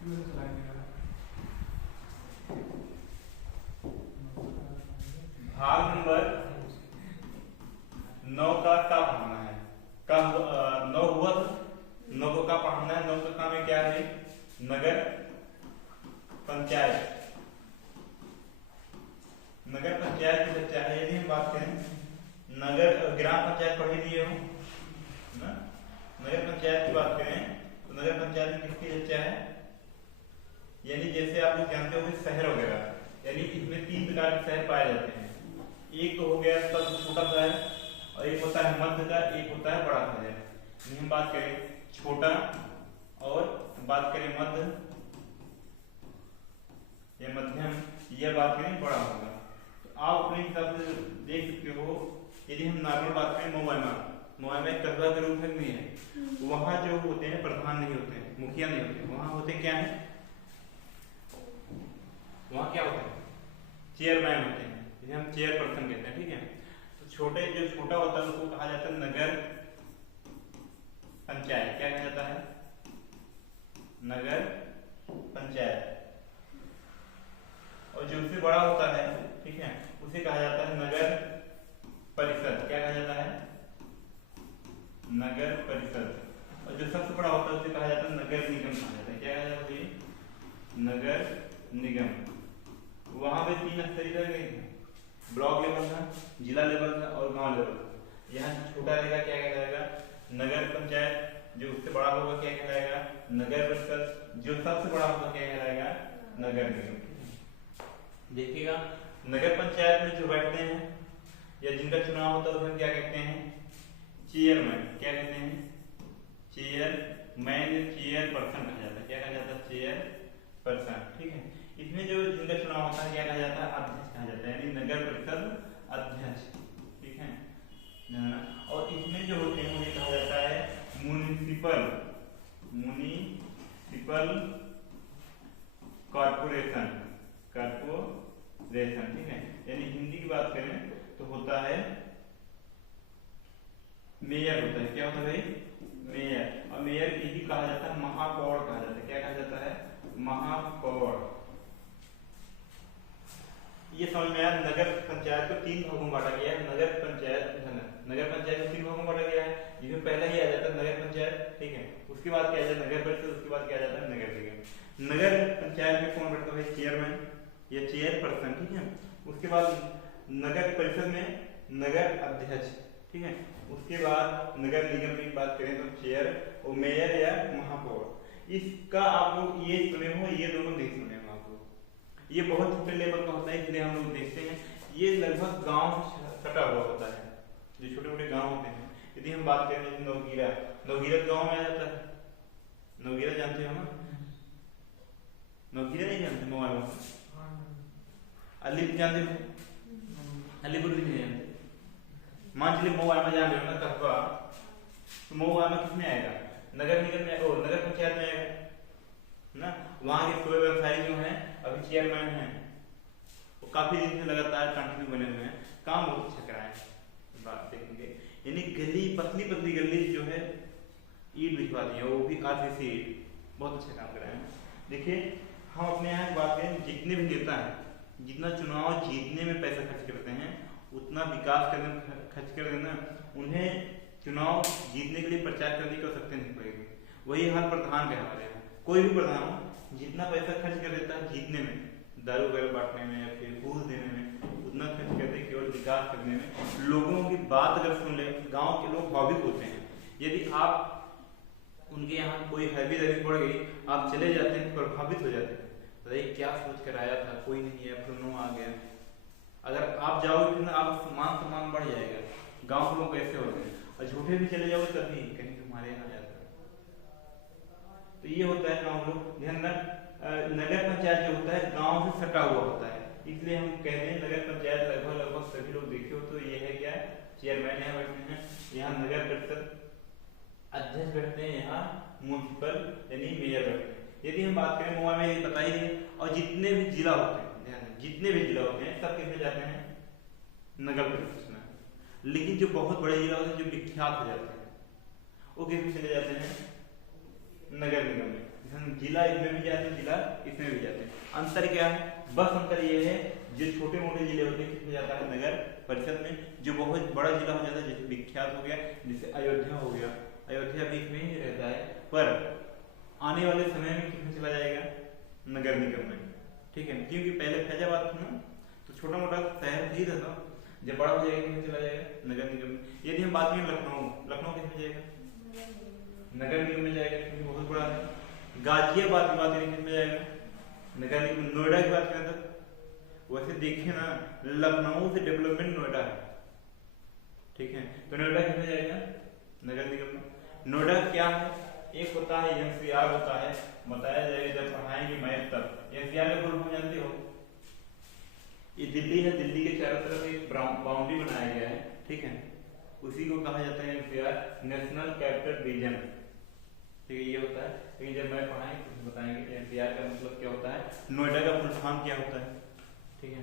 भाग नंबर 9 का क्या पढ़ाना है? कब 9 हुआ था, 9 को क्या पढ़ाना है? 9 का काम है क्या है? नगर पंचायत। नगर पंचायत की चर्चा है। यदि हम बात करें नगर ग्राम पंचायत पढ़ ही लिए हो ना, नगर पंचायत की बात करें तो नगर पंचायत में किसकी चर्चा है? यानी जैसे आप लोग जानते हो शहर वगैरह, यानी इसमें 3 प्रकार के शहर पाए जाते हैं। एक तो हो गया सबसे छोटा शहर, और एक होता है मध्य का, एक होता है बड़ा शहर। हम बात करें छोटा और बात करें मध्य या मध्यम, यह बात करें बड़ा होगा। तो आप अपने हिसाब से देख सकते हो। यदि हम नॉर्मल बात करें मोबाइल में कस्बा के रूप में नहीं है, वहां जो होते हैं प्रधान नहीं होते हैं, मुखिया नहीं होते, वहां होते क्या है? वहां क्या होता है? चेयरमैन होते हैं, जिसे हम चेयरपर्सन कहते हैं। ठीक है, तो जो छोटा होता है उसको कहा जाता है नगर पंचायत। क्या कहा जाता है? नगर पंचायत। और जो उससे बड़ा होता है, ठीक है, उसे कहा जाता है नगर परिषद। क्या कहा जाता है? नगर परिषद। और जो सबसे बड़ा होता है उसे कहा जाता है नगर निगम कहा जाता है। क्या कहा जाता है? नगर निगम। वहां पे 3 स्तरीय थे, ब्लॉक लेवल था, जिला लेवल था और गांव लेवल था। यहाँ छोटा रहेगा क्या कहलाएगा? नगर पंचायत। जो उससे बड़ा होगा क्या कहलाएगा? नगर परिषद। जो सबसे बड़ा होगा क्या कहलाएगा? नगर निगम। देखिएगा, नगर पंचायत में जो बैठते हैं या जिनका चुनाव होता है उसे क्या कहते हैं? चेयरमैन। क्या कहते हैं? चेयरमैन, चेयरपर्सन कहा जाता है। क्या कहा जाता है? चेयरपर्सन। ठीक है, इसमें जो जिनका चुनाव होता है क्या कहा जाता है? अध्यक्ष कहा जाता है, यानी नगर परिषद अध्यक्ष। ठीक है, और इसमें जो होते हैं उन्हें कहा जाता है म्युनिसिपल कॉर्पोरेशन। ठीक है, यानी हिंदी की बात करें तो होता है मेयर होता है। क्या होता है भाई? मेयर। और मेयर की ही कहा जाता है महापौर कहा जाता है। क्या कहा जाता है? महापौर। ये समझ में आया। नगर पंचायत को 3 भागों में बांटा गया है। नगर पंचायत को 3 भागों में बांटा गया है, जिसमें पहला ही आ जाता है नगर पंचायत। ठीक है, उसके बाद क्या आ जाता है? नगर परिषद। उसके बाद क्या आ जाता है? नगर निगम। नगर पंचायत में कौन बैठता है? चेयरमैन या चेयरपर्सन। ठीक है, उसके बाद नगर परिषद में नगर अध्यक्ष। ठीक है, उसके बाद नगर निगम की बात करें तो चेयर और मेयर या महापौर। इसका आप लोग ये सुने हो, ये दोनों नहीं सुने हो आप लोग। ये बहुत छोटे लेवल का होता है, इसलिए हम लोग देखते हैं। ये लगभग गांव से सटा हुआ होता है, जो छोटे मोटे गांव होते हैं। यदि हम बात करें नवगीरा गांव में आ जाता है। नवगीरा जानते हो ना? नवगीरा नहीं जानते? मोबाइल अलीपुर जानते हो? अलीपुर भी नहीं जानते। मान चलिए मोबाइल में जान रहे हो ना कस्बा, तो मोबाइल में किसमें आएगा? नगर निगम में, नगर पंचायत में आएगा ना। वहां के कोई व्यवसायी जो है अभी चेयरमैन है, वो काफी दिन से लगातार कंटिन्यू बने हुए हैं, काम बहुत अच्छा कराए। बात देखेंगे, यानी गली पतली गली जो है ईट भिजवा दी है, वो भी आरसीसी ईट, बहुत अच्छा काम कराए हैं। देखिए, हम अपने यहाँ की बात करें, जितने भी नेता हैं, जितना चुनाव जीतने में पैसा खर्च करते हैं उतना विकास करने में खर्च कर देना, उन्हें चुनाव जीतने के लिए प्रचार करने की आवश्यकता नहीं पड़ेगी। वही हाल प्रधान के हमारे यहाँ। कोई भी प्रधान हो, जितना पैसा खर्च कर देता है जीतने में, दारू वगैरह बांटने में या फिर घूस देने में, उतना खर्च कर दे केवल विकास करने में। लोगों की बात अगर सुन ले, गाँव के लोग भावुक होते हैं। यदि आप उनके यहाँ कोई हैवी रैली पड़ गई, आप चले जाते हैं, प्रभावित हो जाते हैं, अरे क्या सोच कर आया था, कोई नहीं है, फिर आ गया। अगर आप जाओगे तो आप मान सम्मान बढ़ जाएगा। गांव के लोग कैसे होते हैं, और झूठे भी चले जाओगे तभी कहीं तुम्हारे यहाँ जाता है। तो ये होता है गांव लोग ध्यान। नगर पंचायत जो होता है गांव से सटा हुआ होता है, इसलिए हम कहते हैं नगर पंचायत लगभग सभी लोग देखे हो तो ये है क्या? चेयरमैन यहाँ बैठते हैं, यहाँ नगर परिषद अध्यक्ष बैठते हैं, यहाँ म्युनिसिपल यानी मेयर बैठते हैं। यदि हम बात करें मोबाइल में बताइए, और जितने भी जिला होते हैं, जितने भी जिला होते हैं सब किसमें जाते हैं? नगर परिषद में। लेकिन जो बहुत बड़े जिला होते हैं, जो विख्यात हो जाते हैं, वो किसमें चले जाते हैं? नगर निगम में। जिला इसमें भी जाते हैं, जिला इसमें भी जाते हैं। अंतर क्या है? बस अंतर ये है, जो छोटे मोटे जिले होते हैं किसमें जाता है? नगर परिषद में। जो बहुत बड़ा जिला हो जाता है, जैसे विख्यात हो गया, जैसे अयोध्या हो गया, अयोध्या भी इसमें ही रहता है, पर आने वाले समय में किसमें चला जाएगा? नगर निगम में। ठीक है, क्योंकि पहले फैजाबाद था ना, तो छोटा मोटा शहर ही था, जब बड़ा हो जाएगा किसमें चला जाएगा? नगर निगम में। यदि हम बात करें लखनऊ, लखनऊ किसमें जाएगा? नगर निगम में जाएगा, क्योंकि बहुत बड़ा है। गाजियाबाद की बात करें किसमें जाएगा? नगर निगम। नोएडा की बात करें तो वैसे देखिए ना, लखनऊ से डेवलपमेंट नोएडा है, ठीक है, तो नोएडा किसमें जाएगा? नगर निगम में। नोएडा क्या है? एक होता है एनसीआर होता है, बताया जाएगा जब पढ़ाएंगे मैथ तब। एनसीआर का फुल फॉर्म जानते हो? ये दिल्ली है, दिल्ली के चारों तरफ एक बाउंड्री बनाया गया है, ठीक है, उसी को कहा जाता है एनसीआर, नेशनल कैपिटल रीजन। ठीक है, ये होता है। लेकिन जब मैं पढ़ाएंगे तो बताएंगे एनसीआर का मतलब क्या होता है, नोएडा का फुल फॉर्म क्या होता है। ठीक है,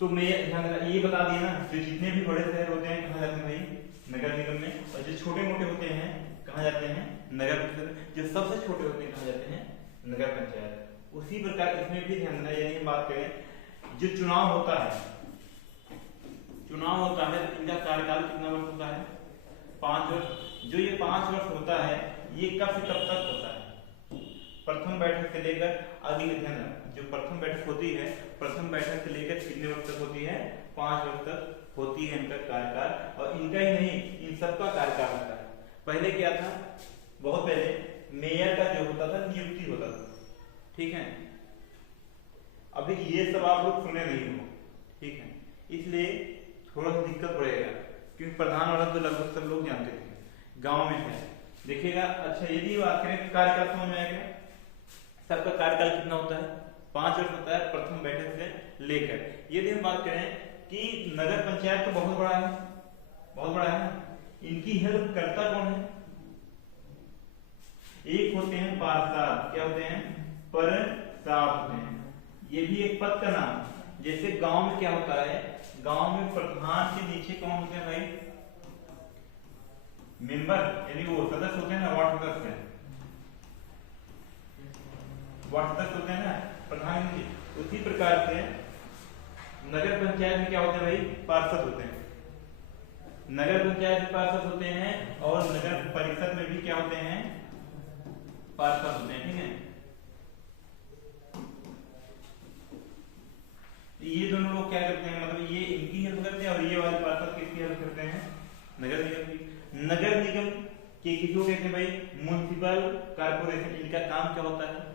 तो मैं ये बता दिया ना, जो जितने भी बड़े शहर होते हैं कहाँ जाते हैं भाई? नगर निगम में। और जो छोटे मोटे होते हैं कहाँ जाते हैं? नगर परिषद। जो सबसे छोटे होते हैं कहाँ जाते हैं? नगर पंचायत। उसी प्रकार इसमें भी ध्यान देना, यदि हम बात करें जो चुनाव होता है, चुनाव होता है, इनका कार्यकाल कितना वर्ष होता है? 5 वर्ष। जो ये 5 वर्ष होता है, ये कब से कब तक होता है? प्रथम बैठक से लेकर अगले ध्यान, जो प्रथम बैठक होती है, प्रथम बैठक से लेकर कितने वर्ष तक होती है? 5 वर्ष तक होती है इनका कार्यकाल। और इनका ही नहीं, इन सबका कार्यकाल होता है। पहले क्या था? बहुत पहले मेयर का जो होता था, नियुक्ति होता था, ठीक है। अभी ये सब आप लोग सुने नहीं हो, ठीक है, इसलिए थोड़ा सा दिक्कत पड़ेगा, क्योंकि प्रधान वाला तो लगभग सब लोग जानते थे, गांव में है। देखिएगा, अच्छा यदि बात करें कार्यकाल समझ में आएगा, सबका कार्यकाल कितना होता है? 5 वर्ष होता है प्रथम बैठक से लेकर। यदि हम बात करें कि नगर पंचायत तो बहुत बड़ा है, बहुत बड़ा है ना, इनकी हेल्प करता कौन है? एक होते हैं पार्षद, क्या होते हैं? पार्षद होते हैं। ये भी एक पद का नाम। जैसे गांव में क्या होता है? गांव में प्रधान के नीचे कौन होते हैं भाई? मेंबर, यानी वो सदस्य होते हैं ना, वार्ड सदस्य, वार्ड सदस्य होते हैं ना प्रधान के। उसी प्रकार से नगर पंचायत में क्या होते हैं भाई? पार्षद होते हैं। नगर पंचायत में पार्षद होते हैं, और नगर परिषद में भी क्या होते हैं? पार्षद होते हैं, ठीक है। ये दोनों लोग क्या करते हैं, मतलब ये इनकी हेल्प करते हैं, और ये वाले पार्षद किसकी हेल्प करते हैं? नगर निगम की। नगर निगम के किसको कहते हैं भाई? Municipal corporation. इनका काम क्या होता है?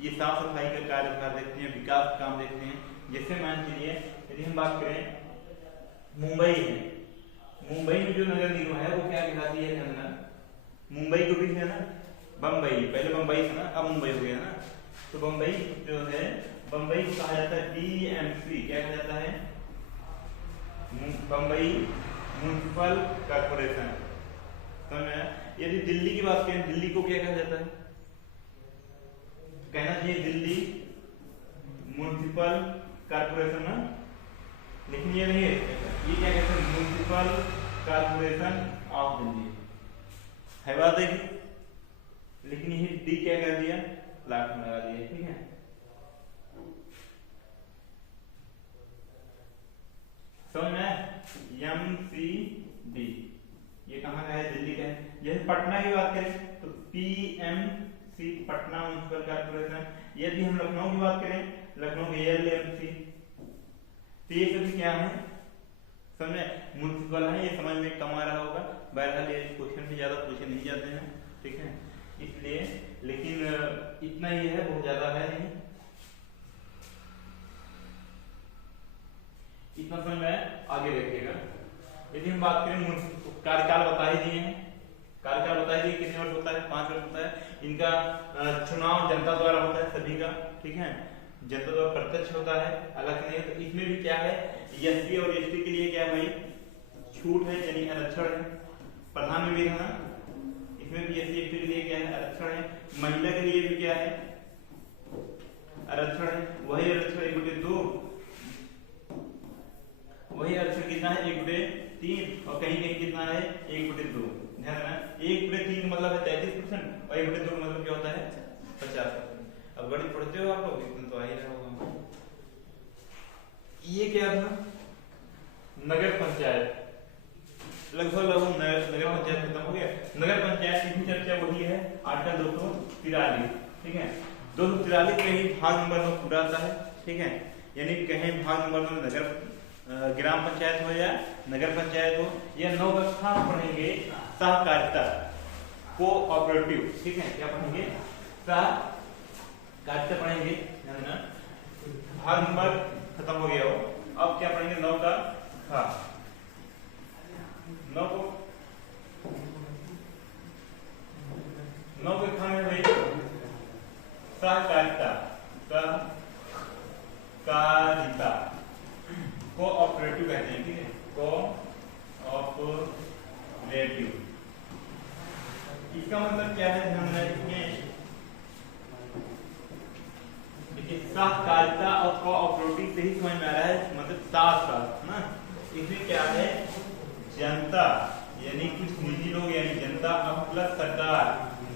ये साफ सफाई का कार्य देखते हैं, विकास काम देखते हैं। जैसे मान लीजिए, यदि हम बात करें मुंबई है, मुंबई में जो नगर निगम है वो क्या कहलाती है? मुंबई को भी है ना बम्बई, पहले बम्बई था ना, अब मुंबई हो गया ना, तो बम्बई जो है, बम्बई को कहा जाता है बीएमसी। क्या कहा जाता है? Bombay municipal corporation. समझ में आया? यदि दिल्ली की बात करें, दिल्ली को क्या कहा जाता है? कहना चाहिए दिल्ली म्युनिसिपल कॉर्पोरेशन ना, लेकिन ये नहीं है, ये क्या कहते हैं? म्युनिसिपल कॉर्पोरेशन ऑफ दिल्ली है, बात है। लेकिन ये डी क्या कर दिया? लाख में लगा दिया, ठीक है। समझ में? MCD ये कहाँ का है? दिल्ली का है। जैसे पटना की बात करें तो PMC, पटना म्युनिसिपल कॉर्पोरेशन। यदि हम लखनऊ की बात करें, लखनऊ LMC। तो ये सभी क्या है? समझे? म्युनिसिपल है, ये समझ में कम आ रहा होगा। बहरहाल ये क्वेश्चन भी ज्यादा पूछे नहीं जाते हैं, ठीक है, इसलिए। लेकिन इतना ही है, बहुत ज्यादा है नहीं, इतना समझ में आगे देखिएगा। यदि हम बात करें, कार्यकाल बता ही दिए हैं, कार्यकाल बता ही दिए कितने वर्ष होता है? 5 वर्ष होता है। इनका चुनाव जनता द्वारा होता है सभी का, ठीक है, जनता द्वारा प्रत्यक्ष होता है, अलग नहीं। तो इसमें भी क्या है? SC और ST के लिए क्या है भाई? छूट है, यानी आरक्षण है। प्रधान में भी है ना, इसमें भी SC ST के लिए क्या है? आरक्षण है। महिला के लिए भी क्या है? आरक्षण है। वही आरक्षण 1/2, वही आरक्षण कितना है? 1/3, और कहीं कहीं कितना है? 1/2। ध्यान रखना, 1/3 मतलब है 33%, और 1/2 मतलब क्या होता है? गणित पढ़ते हो आप लोग, इतना तो आ ही रहा होगा। ये क्या था, नगर पंचायत। लगभग नगर पंचायत खत्म हो गया। नगर पंचायत की चर्चा वही है आर्टिकल 243, ठीक है। 243 कहीं भाग नंबर 9 पूरा आता है, ठीक है। यानी कहीं भाग नंबर 9 नगर ग्राम पंचायत हो या नगर पंचायत हो, या 9 का स्थान पढ़ेंगे सहकारिता, कोऑपरेटिव, ठीक है। क्या पढ़ेंगे, सहकारिता पढ़ेंगे, ध्यान देना। भाग नंबर खत्म हो गया हो, अब क्या पढ़ेंगे 9 का खा, 9 को खा में भाई सहकारिता, सहकारिता कोऑपरेटिव कहते हैं, ठीक है, कोऑपरेटिव। इसका मतलब क्या है, ध्यान रखिए, सहकारिता और कोऑपरेटिव से ही समझ में आ रहा है, मतलब साथ साथ ना। इसमें क्या है, जनता यानी कुछ निजी लोग यानी जनता और प्लस सरकार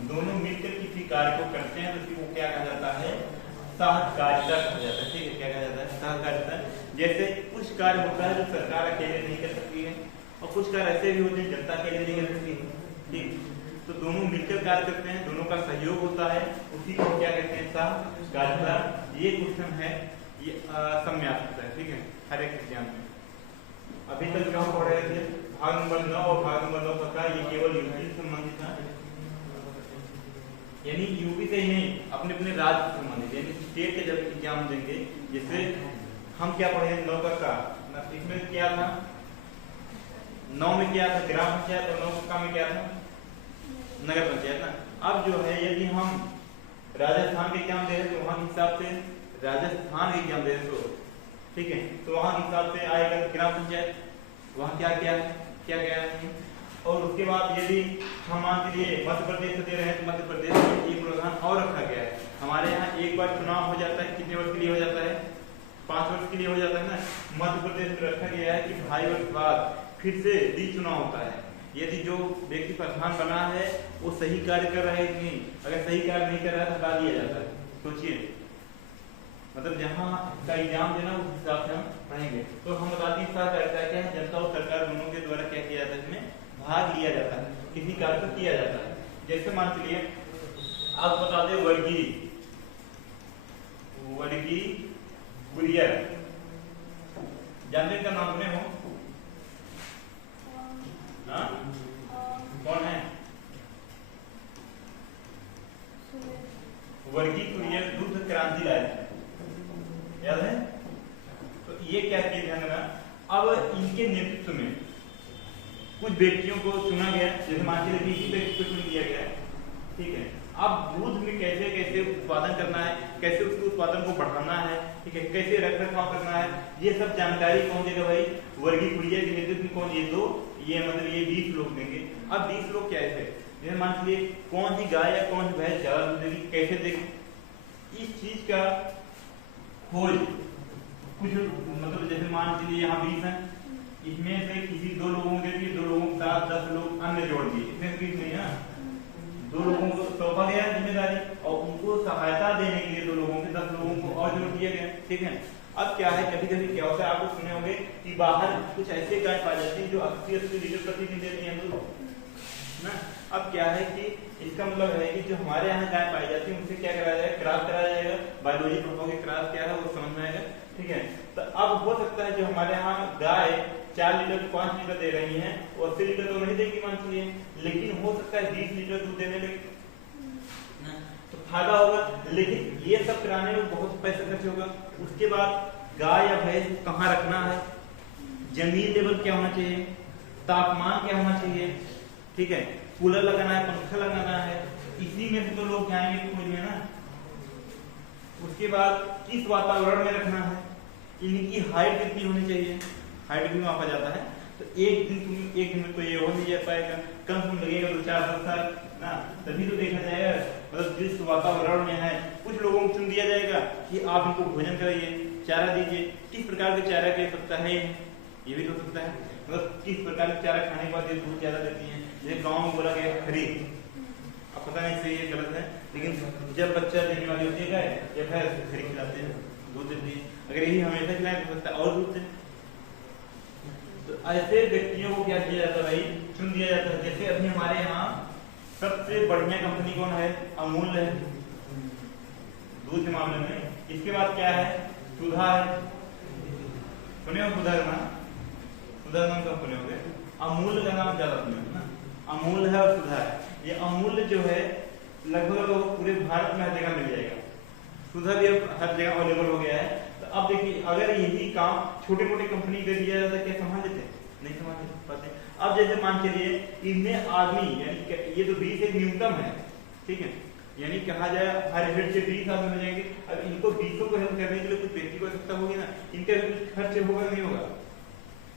दोनों मिलकर किसी कार्य को करते हैं तो उसको क्या कहा जाता है, सहकारिता कहा जाता है, ठीक है। क्या कहा जाता है, सहकारिता। जैसे कुछ कार्य होता है जो सरकार अकेले नहीं कर सकती है, और कुछ कार्य ऐसे भी होते हैं जनता अकेले नहीं कर सकती है, ठीक। तो दोनों मिलकर कार्य करते हैं, दोनों का सहयोग होता है, उसी को क्या कहते हैं, सहकारिता। ये क्वेश्चन है, ये सब में आ सकता है, ठीक है, हर एक एग्जाम में। अभी तक जो हम पढ़ रहे थे भाग नंबर 9 और भाग नंबर 9 का ये केवल यूपी से संबंधित है, यानी यूपी से ही नहीं, अपने अपने राज्य से संबंधित, यानी स्टेट के जब एग्जाम देंगे, जैसे हम क्या पढ़े 9 का, इसमें क्या था, 9 में क्या था, ग्राम पंचायत, और 9 का में क्या था, नगर पंचायत ना। अब जो है यदि हम राजस्थान के एग्जाम दे रहे तो वहां के हिसाब से राजस्थान के एग्जाम दे रहे तो, ठीक है, तो वहां के हिसाब से आएगा ग्राम पंचायत, वहां क्या क्या है, क्या क्या है। और उसके बाद यदि हम मान के लिए मध्य प्रदेश से दे रहे हैं तो मध्य प्रदेश में एक प्रावधान और रखा गया है, हमारे यहाँ एक बार चुनाव हो जाता है, कितने वर्ष के लिए हो जाता है, 5 वर्ष के लिए हो जाता है ना। मध्य प्रदेश में रखा गया है कि 2.5 वर्ष बाद फिर से चुनाव होता है। यदि जो व्यक्ति प्रधान बना है वो सही कार्य कर रहा है कि नहीं, अगर सही कार्य नहीं कर रहा है तो हटा दिया जाता है। सोचिए, मतलब जहाँ का एग्जाम देना उस हिसाब से हम पढ़ेंगे। तो हम बताते हैं सहकारिता क्या है, जनता और सरकार दोनों के द्वारा क्या किया जाता है, इसमें भाग लिया जाता है, किसी कार्य को किया जाता है। जैसे मान चलिए आप बता दें वर्गीय कुरियर, जानते का नाम में हो, कौन है, वर्गीय कुरियर दूध क्रांति लाए, याद है। तो ये क्या किया, ध्यान देना। अब इनके नेतृत्व में कुछ व्यक्तियों को चुना गया, जैसे मान लीजिए 20 व्यक्ति को चुन लिया गया, ठीक है। अब दूध में कैसे कैसे उत्पादन करना है, कैसे उसके उत्पादन को बढ़ाना है, ठीक है, कैसे रख रखाव करना है, ये सब जानकारी कौन देगा भाई, वर्गीय कुरियर के नेतृत्व में कौन, ये मतलब ये 20 लोग देंगे। अब 20 लोग क्या है, जैसे मान लीजिए कौन सी गाय या कौन सी भैंस ज्यादा दूध देगी, कैसे देगी, इस चीज का खोज कुछ मतलब जैसे मान लीजिए यहाँ 20 है, इसमें से किसी 2 लोगों को दे दिए, 2 लोगों के साथ 10 लोग अन्य जोड़ दिए, इसमें 20 नहीं है, 2 लोगों को सौंपा गया जिम्मेदारी और उनको सहायता देने के लिए 2 लोगों के 10 लोगों को और जोड़ दिया गया, ठीक है। अब क्या है, कभी कभी क्या होता है, आपको सुने होंगे कि बाहर कुछ ऐसे गाय पाई जाती है जो 80-80 लीटर प्रतिदिन देती है दूध ना। अब क्या है कि इसका मतलब है कि जो हमारे यहाँ गाय पाई जाती है उनसे क्या कराया जाएगा, क्रॉस कराया जाएगा, बायोलॉजी पढ़ोगे क्रॉस क्या है वो समझ में आएगा, ठीक है। तो अब हो सकता है जो हमारे यहाँ गाय 4 लीटर 5 लीटर दे रही है, 80 लीटर तो नहीं देगी मान लीजिए, लेकिन हो सकता है 20 लीटर दूध देने लगे तो फायदा होगा, लेकिन ये सब कराने में बहुत पैसा खर्च होगा। उसके बाद गाय या भैंस कहाँ रखना है, जमीन लेवल क्या होना चाहिए, तापमान क्या होना चाहिए, ठीक है, कूलर लगाना है, पंखा लगाना है, इसी में से तो लोग जाएंगे खोज में ना। उसके बाद किस वातावरण में रखना है, इनकी हाइट कितनी होनी चाहिए, हाइट भी मापा जाता है। तो एक दिन में तो ये हो नहीं जा पाएगा, कम से कम लगेगा 2-4 साल ना, तभी तो देखा जाएगा। मतलब जिस वातावरण में है कुछ लोगों को चुन दिया जाएगा कि आप इनको भोजन कराइए, चारा दीजिए, किस प्रकार के चारा दे सकता है, ये भी तो सकता है, मतलब किस प्रकार के चारा खाने के बाद ये दूध ज्यादा देती है। जैसे गाँव में बोला गया खरीद, अब पता नहीं सही है गलत है, लेकिन जब बच्चा देने वाली होती है गाय या भैंस खरी खिलाते हैं, दूध देती है, अगर यही हमेशा खिलाए तो सकता है और दूध दे। तो ऐसे व्यक्तियों को क्या किया जाता है भाई, चुन दिया जाता है। जैसे अभी हमारे यहाँ सबसे बढ़िया कंपनी कौन है, अमूल है दूध के मामले में। इसके बाद क्या है, सुधा है, सुने हो सुधा का नाम, सुधा नाम कब सुने होंगे, अमूल का नाम ज्यादा सुने हो ना, अमूल है और सुधा है। ये अमूल जो है लगभग पूरे भारत में हर जगह मिल जाएगा, सुधा भी अब हर जगह अवेलेबल हो गया है। तो अब देखिए अगर यही काम छोटे मोटे कंपनी कर दिया जाता क्या संभाल लेते, नहीं संभाल पाते। अब जैसे मान चलिए इनमें आदमी यानी ये तो 20 एक न्यूनतम है, ठीक है, यानी कहा जाए हर हेड से 20 आदमी हो जाएंगे। अब इनको 20 को हेल्प करने के लिए कुछ व्यक्ति को आवश्यकता होगी ना, इनका कुछ खर्च होगा नहीं होगा।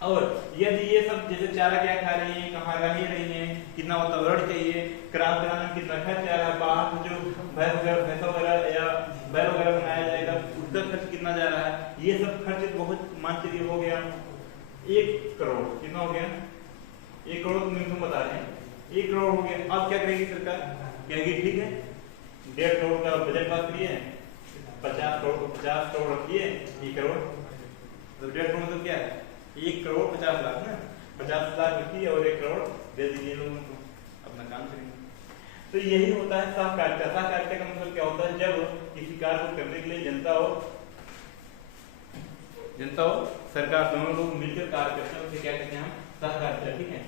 और यदि ये सब जैसे चारा क्या खा रही है, कहाँ रह रही है, कितना वातावरण चाहिए, क्रॉप कराने में कितना खर्च आ रहा है, बाहर जो भैंस वगैरह या बैल वगैरह बनाया जाएगा उसका खर्च कितना जा रहा है, ये सब खर्च बहुत मान चलिए हो गया 1 करोड़। कितना हो गया, 1 करोड़ तुम बता रहे हैं, 1 करोड़ हो गया। अब क्या करेगी सरकार, कहेगी ठीक है 1.5 करोड़ का बजट पास करिए, 50 करोड़ रखिए, 1 करोड़ तो 1.5 करोड़ मतलब क्या है, 1 करोड़ 50 लाख ना, 50 लाख रखिए और 1 करोड़ दे दीजिए लोगों को, अपना काम करेंगे। तो यही होता है सहकारिता। सहकारिता का मतलब क्या होता है, जब किसी कार्य को करने के लिए जनता और सरकार दोनों लोग मिलकर कार्य करते हैं, उसे क्या कहते हैं हम, सहकारिता। ठीक है,